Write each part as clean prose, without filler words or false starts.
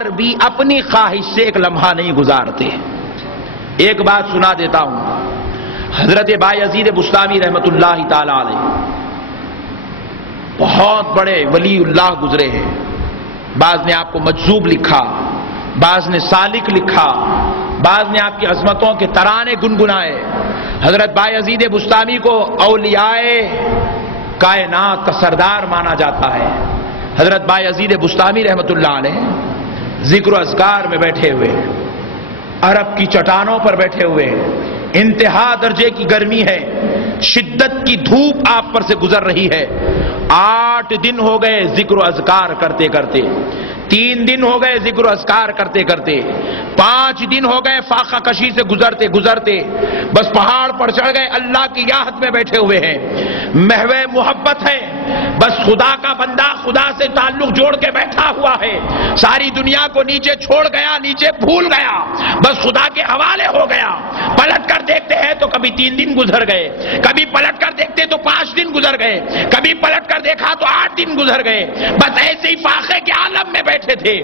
بار بھی اپنی خواہش سے ایک لمحہ نہیں گزارتے. ایک بات سنا دیتا ہوں. حضرت بایزید بسطامی رحمت اللہ تعالی علیہ بہت بڑے ولی اللہ گزرے ہیں. بعض نے آپ کو مجذوب لکھا، بعض نے سالک لکھا، بعض نے آپ کی عظمتوں کے ترانے گنگنائے. حضرت بایزید بسطامی کو اولیاء کائنات کا سردار مانا جاتا ہے. حضرت بایزید بسطامی رحمت اللہ علیہ ذکر و اذکار میں بیٹھے ہوئے، عرب کی چٹانوں پر بیٹھے ہوئے، انتہا درجے کی گرمی ہے، شدت کی دھوپ آپ پر سے گزر رہی ہے. 8 دن ہو گئے ذکر و اذکار کرتے کرتے، 3 دن ہو گئے ذکر و اذکار کرتے کرتے، 5 دن ہو گئے فاقہ کشی سے گزرتے گزرتے، بس پہاڑ پر چڑھ گئے، اللہ کی یاد میں بیٹھے ہوئے ہیں، محو محبت ہے، بس خدا کا بندہ خدا سے تعلق جوڑ کے بیٹھا ہوا ہے، ساری دنیا کو نیچے چھوڑ گیا، نیچے بھول گیا، بس خدا کے حوالے ہو گیا. پلٹ کر دیکھتے ہیں تو کبھی 3 دن گزر گئے، کبھی پلٹ کر دیکھتے تو 5 دن گزر گئے، کبھی پلٹ کر دیکھا تو 8 دن گزر گئے. بس ایسے ہی فاقے کے عالم میں بیٹھے تھے،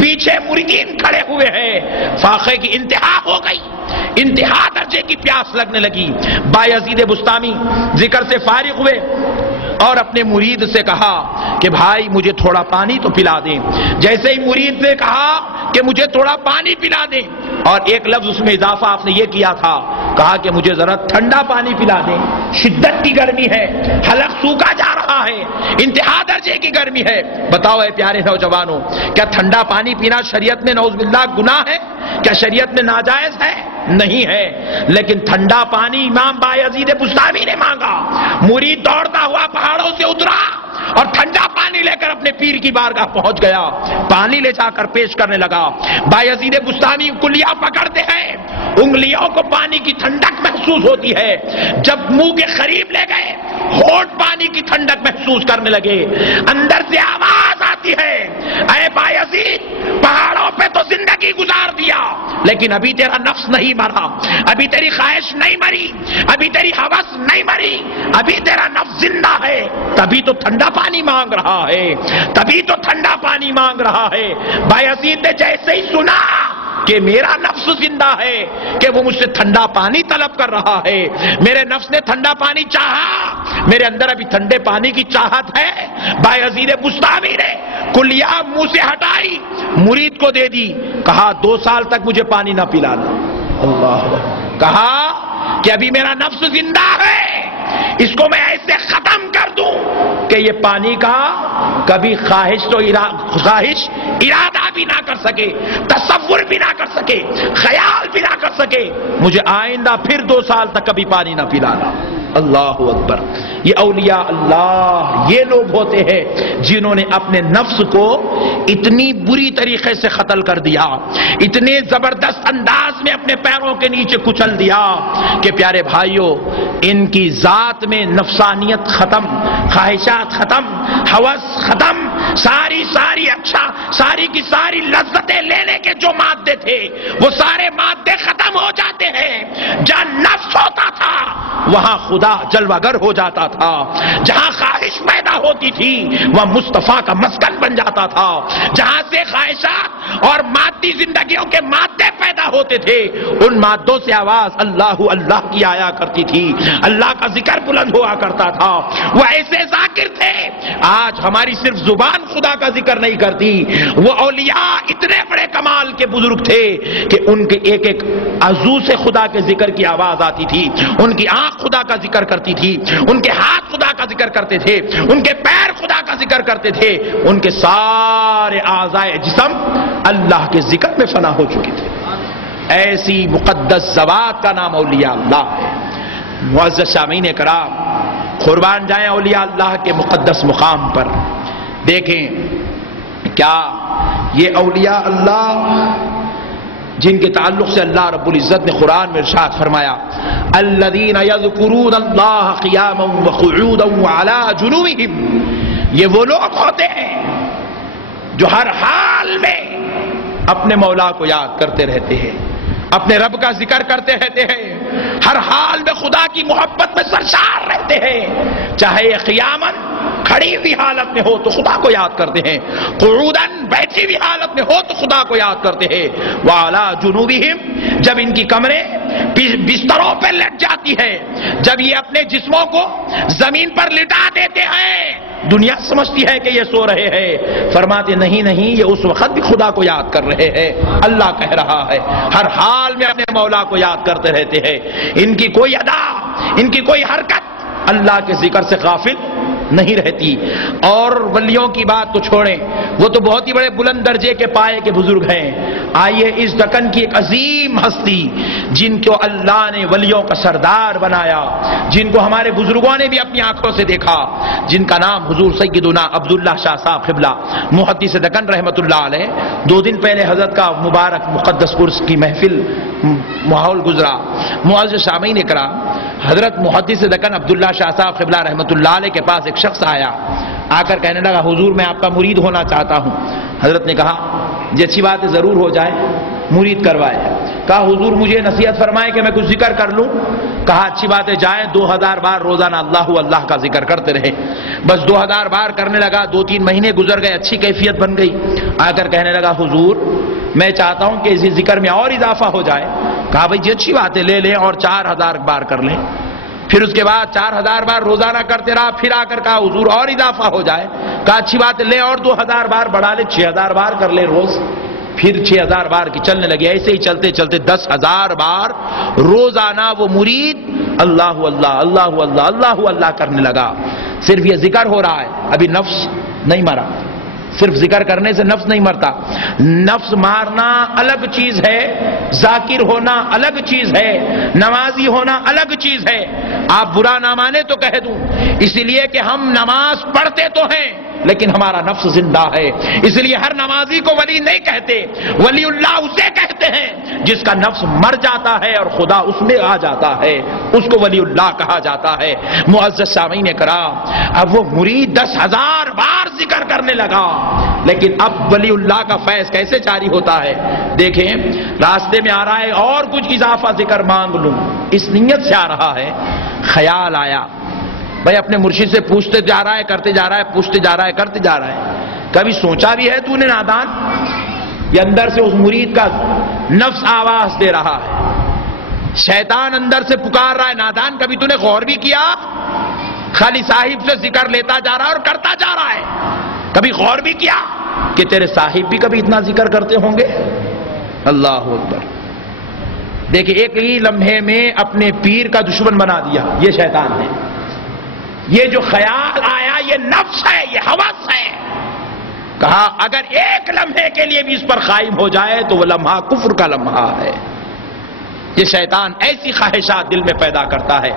پیچھے مریدین کھڑے ہوئے ہیں. فاقے کی انتہا ہو گئی، انتہا درجے کی پیاس لگنے لگی. بایزید بسطامی ذکر سے فارغ ہوئے اور اپنے مرید سے کہا کہ بھائی مجھے تھوڑا پانی تو پلا دیں. جیسے ہی مرید نے کہا کہ مجھے تھوڑا پانی پلا دیں، اور ایک لفظ اس میں اضافہ آپ نے یہ کیا تھا، کہا کہ مجھے ذرا ٹھنڈا پانی پلا دیں، شدت کی گرمی ہے، حلق سوکھا جا رہا ہے، انتہا درجے کی گرمی ہے. بتاؤ اے پیارے نوجوانوں، کیا ٹھنڈا پانی پینا شریعت میں نعوذ باللہ گناہ ہے؟ کیا شریعت میں ناجائز ہے؟ نہیں ہے. لیکن ٹھنڈا پانی امام بایزید بسطامی نے مانگا. مرید دوڑتا ہوا پہاڑوں سے اترا اور ٹھنڈا پانی لے کر اپنے پیر کی بارگاہ پہنچ گیا، پانی لے جا کر پیش کرنے لگا. بایزید بسطامی کلیہ پکڑتے ہیں، انگلیوں کو پانی کی ٹھنڈک محسوس ہوتی ہے. جب منہ کے قریب لے گئے، ہونٹ پانی کی ٹھنڈک محسوس کرنے لگے. اندر سے آواز آتی ہے، اے بایزید، پہاڑوں پہ تو زندگی گزار دیا، لیکن ابھی تیرا نفس نہیں مرا، ابھی تیری خواہش نہیں مری، ابھی تیری ہوس نہیں مری، ابھی تیرا نفس زندہ ہے، تبھی تو ٹھنڈا پانی مانگ رہا ہے، تبھی تو ٹھنڈا پانی مانگ رہا ہے. بایزید نے جیسے ہی سنا کہ میرا نفس زندہ ہے، کہ وہ مجھ سے ٹھنڈا پانی طلب کر رہا ہے، میرے نفس نے ٹھنڈا پانی چاہا، میرے اندر ابھی ٹھنڈے پانی کی چاہت ہے. بایزید بسطامی نے کلیہ منہ سے ہٹائی، مرید کو دے دی، کہا 2 سال تک مجھے پانی نہ پلانا. اللہ، کہا کہ ابھی میرا نفس زندہ ہے، اس کو میں ایسے ختم کر دوں کہ یہ پانی کا کبھی خواہش ارادہ بھی نہ کر سکے، تصور بھی نہ کر سکے، خیال بھی نہ کر سکے، مجھے آئندہ پھر 2 سال تک کبھی پانی نہ پلانا. اللہ اکبر. یہ اولیاء اللہ یہ لوگ ہوتے ہیں جنہوں نے اپنے نفس کو اتنی بری طریقے سے قتل کر دیا، اتنے زبردست انداز میں اپنے پیروں کے نیچے کچل دیا کہ پیارے بھائیوں، ان کی ذات میں نفسانیت ختم، خواہشات ختم، ہوس ختم، ساری کی ساری لذتیں لینے کے جو مادے تھے وہ سارے مادے ختم ہو جاتے ہیں. جہاں نفس ہوتا تھا وہاں خدا جلوہ گر ہو جاتا تھا، جہاں خواہش پیدا ہوتی تھی وہاں مصطفیٰ کا مسکن بن جاتا تھا، جہاں سے خواہشات اور مادی زندگیوں کے مادے پیدا ہوتے تھے ان مادوں سے آواز اللہ اللہ کی آیا کرتی تھی، اللہ کا ذکر بلند ہوا کرتا تھا. وہ ایسے ذاکر تھے، آج ہماری صرف زبان خدا کا ذکر نہیں کرتی. وہ اولیاء اتنے بڑے کمال کے بزرگ تھے کہ ان کے ایک ایک عضو سے خدا کے ذکر کی آواز آتی تھی، ان کی آنکھ خدا کا ذکر کرتی تھی، ان کے ہاتھ خدا کا ذکر کرتے تھے، ان کے پیر خدا کا ذکر کرتے تھے، ان کے سارے اعضائے جسم اللہ کے ذکر میں فنا ہو چکے تھے. ایسی مقدس ذوات کا نام اولیاء اللہ ہے. معزز سامعین کرام، قربان جائیں اولیاء اللہ کے مقدس مقام پر. دیکھیں کیا یہ اولیاء اللہ جن کے تعلق سے اللہ رب العزت نے قرآن میں ارشاد فرمایا الذین یذکرون اللہ قیاما وقعودا وعلی جنوبہم، یہ وہ لوگ ہوتے ہیں جو ہر حال میں اپنے مولا کو یاد کرتے رہتے ہیں، اپنے رب کا ذکر کرتے رہتے ہیں، ہر حال میں خدا کی محبت میں سرشار رہتے ہیں، چاہے یہ قیاماً کھڑی ہوئی حالت میں ہو تو خدا کو یاد کرتے ہیں، قعوداً بیٹھی ہوئی حالت میں ہو تو خدا کو یاد کرتے ہیں، وعلی جنوبہم جب ان کی کمریں بستروں پہ لٹ جاتی ہے، جب یہ اپنے جسموں کو زمین پر لٹا دیتے ہیں، دنیا سمجھتی ہے کہ یہ سو رہے ہیں، فرماتے نہیں نہیں یہ اس وقت بھی خدا کو یاد کر رہے ہیں، اللہ کہہ رہا ہے، ہر حال میں اپنے مولا کو یاد کرتے رہتے ہیں، ان کی کوئی ادا، ان کی کوئی حرکت اللہ کے ذکر سے غافل نہیں رہتی۔ اور ولیوں کی بات تو چھوڑیں، وہ تو بہت ہی بڑے بلند درجے کے پائے کے بزرگ ہیں۔ آئیے اس دکن کی ایک عظیم ہستی جن کو اللہ نے ولیوں کا سردار بنایا، جن کو ہمارے بزرگوں نے بھی اپنی آنکھوں سے دیکھا، جن کا نام حضور سیدنا عبداللہ شاہ صاحب قبلہ محدث دکن رحمۃ اللہ علیہ، 2 دن پہلے حضرت کا مبارک مقدس عرس کی محفل ماحول گزرا۔ معزز سامعین اکرام، حضرت محدث دکن عبداللہ شاہ صاحب قبلہ رحمۃ اللہ علیہ کے پاس ایک شخص آیا، آ کر کہنے لگا حضور میں آپ کا مرید ہونا چاہتا ہوں۔ حضرت نے کہا یہ اچھی بات ہے، ضرور ہو جائے، مرید کروائے۔ کہا حضور مجھے نصیحت فرمائے کہ میں کچھ ذکر کر لوں۔ کہا اچھی بات ہے، جائیں 2000 بار روزانہ اللہ اللہ کا ذکر کرتے رہے۔ بس 2000 بار کرنے لگا، 2-3 مہینے گزر گئے، اچھی کیفیت بن گئی۔ آ کر کہنے لگا حضور میں چاہتا ہوں کہ اسی ذکر میں اور اضافہ ہو جائے۔ کہا بھائی یہ اچھی بات ہے، لے لیں اور 4000 بار کر لیں۔ پھر اس کے بعد 4000 بار روزانہ کرتے رہا، پھر آ کر کہا حضور اور اضافہ ہو جائے۔ کہا اچھی بات ہے، لے اور 2000 بار بڑھا لے، 6000 بار کر لے روز۔ پھر 6000 بار کی چلنے لگے، ایسے ہی چلتے چلتے 10000 بار روزانہ وہ مرید اللہ اللہ اللہ اللہ اللہ اللہ کرنے لگا۔ صرف یہ ذکر ہو رہا ہے، ابھی نفس نہیں مرا۔ صرف ذکر کرنے سے نفس نہیں مرتا، نفس مارنا الگ چیز ہے، ذاکر ہونا الگ چیز ہے، نمازی ہونا الگ چیز ہے۔ آپ برا نہ مانے تو کہہ دوں، اس لیے کہ ہم نماز پڑھتے تو ہیں لیکن ہمارا نفس زندہ ہے، اس لیے ہر نمازی کو ولی نہیں کہتے، ولی اللہ اسے کہتے ہیں جس کا نفس مر جاتا ہے اور خدا اس میں آ جاتا ہے، اس کو ولی اللہ کہا جاتا ہے۔ معزز سامعین کرام، اب وہ مرید 10000 بار ذکر کرنے لگا، لیکن اب ولی اللہ کا فیض کیسے جاری ہوتا ہے؟ دیکھیں راستے میں آ رہا ہے اور کچھ اضافہ ذکر مانگ لوں، اس نیت سے آ رہا ہے، خیال آیا بھائی اپنے مرشد سے پوچھتے جا رہا ہے، کرتے جا رہا ہے، پوچھتے جا رہا ہے، کرتے جا رہا ہے، کبھی سوچا بھی ہے تو نے نادان؟ یہ اندر سے اس مرید کا نفس آواز دے رہا ہے، شیطان اندر سے پکار رہا ہے، نادان کبھی تو نے غور بھی کیا؟ خالی صاحب سے ذکر لیتا جا رہا ہے اور کرتا جا رہا ہے، کبھی غور بھی کیا کہ تیرے صاحب بھی کبھی اتنا ذکر کرتے ہوں گے؟ اللہ اکبر۔ دیکھیں ایک ہی لمحے میں اپنے پیر کا دشمن بنا دیا یہ شیطان نے۔ یہ جو خیال آیا یہ نفس ہے، یہ ہوس ہے۔ کہا اگر ایک لمحے کے لیے بھی اس پر قائم ہو جائے تو وہ لمحہ کفر کا لمحہ ہے۔ یہ شیطان ایسی خواہشات دل میں پیدا کرتا ہے،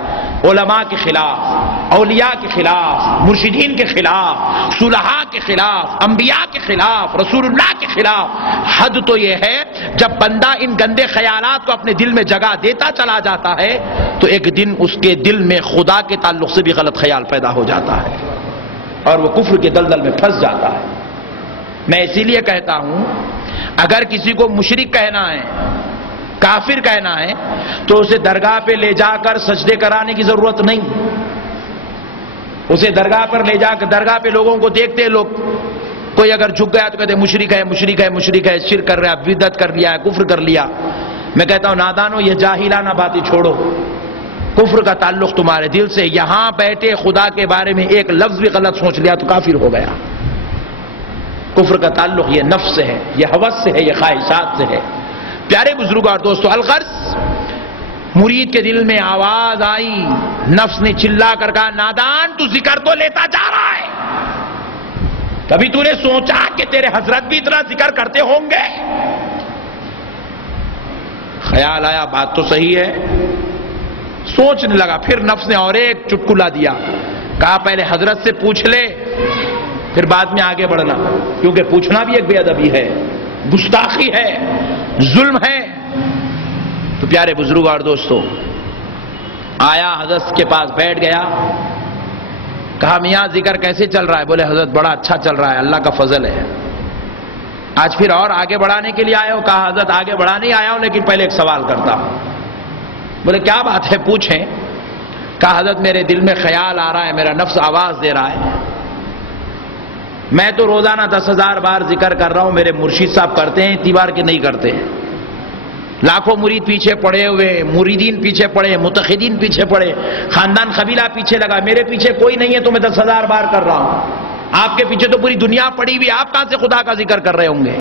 علماء کے خلاف، اولیاء کے خلاف، مرشدین کے خلاف، صلحاء کے خلاف، انبیاء کے خلاف، رسول اللہ کے خلاف۔ حد تو یہ ہے جب بندہ ان گندے خیالات کو اپنے دل میں جگہ دیتا چلا جاتا ہے تو ایک دن اس کے دل میں خدا کے تعلق سے بھی غلط خیال پیدا ہو جاتا ہے اور وہ کفر کے دلدل میں پھنس جاتا ہے۔ میں اسی لیے کہتا ہوں اگر کسی کو مشرک کہنا ہے، کافر کہنا ہے تو اسے درگاہ پہ لے جا کر سجدے کرانے کی ضرورت نہیں۔ اسے درگاہ پر لے جا کر، درگاہ پہ لوگوں کو دیکھتے ہیں لوگ، کوئی اگر جھک گیا تو کہتے ہیں مشرک ہے مشرک ہے مشرک ہے، شرک کر رہا ہے، بدعت کر لیا ہے، کفر کر لیا۔ میں کہتا ہوں نادانو یہ جاہلانہ باتیں چھوڑو، کفر کا تعلق تمہارے دل سے، یہاں بیٹھے خدا کے بارے میں ایک لفظ بھی غلط سوچ لیا تو کافر ہو گیا۔ کفر کا تعلق یہ نفس سے ہے، یہ ہوس سے ہے، یہ خواہشات سے ہے۔ پیارے بزرگ اور دوستو، الغرض مرید کے دل میں آواز آئی، نفس نے چلا کر کہا نادان تو ذکر تو لیتا جا رہا ہے، کبھی تو نے سوچا کہ تیرے حضرت بھی اتنا ذکر کرتے ہوں گے؟ خیال آیا بات تو صحیح ہے، سوچنے لگا، پھر نفس نے اور ایک چٹکلا دیا، کہا پہلے حضرت سے پوچھ لے پھر بعد میں آگے بڑھنا، کیونکہ پوچھنا بھی ایک بے ادبی ہے، گستاخی ہے، ظلم ہے۔ تو پیارے بزرگ اور دوستو، آیا حضرت کے پاس بیٹھ گیا، کہا میاں ذکر کیسے چل رہا ہے؟ بولے حضرت بڑا اچھا چل رہا ہے، اللہ کا فضل ہے۔ آج پھر اور آگے بڑھانے کے لیے آئے ہو؟ کہا حضرت آگے بڑھانے آیا ہوں لیکن پہلے ایک سوال کرتا ہوں۔ بولے کیا بات ہے پوچھیں؟ کہا حضرت میرے دل میں خیال آ رہا ہے، میرا نفس آواز دے رہا ہے، میں تو روزانہ 10,000 بار ذکر کر رہا ہوں، میرے مرشد صاحب کرتے ہیں، اتنی بار کے نہیں کرتے۔ لاکھوں مرید پیچھے پڑے ہوئے، مریدین پیچھے پڑے، متخدین پیچھے پڑے، خاندان قبیلہ پیچھے لگا، میرے پیچھے کوئی نہیں ہے تو میں 10,000 بار کر رہا ہوں۔ آپ کے پیچھے تو پوری دنیا پڑی ہوئی، آپ کہاں سے خدا کا ذکر کر رہے ہوں گے؟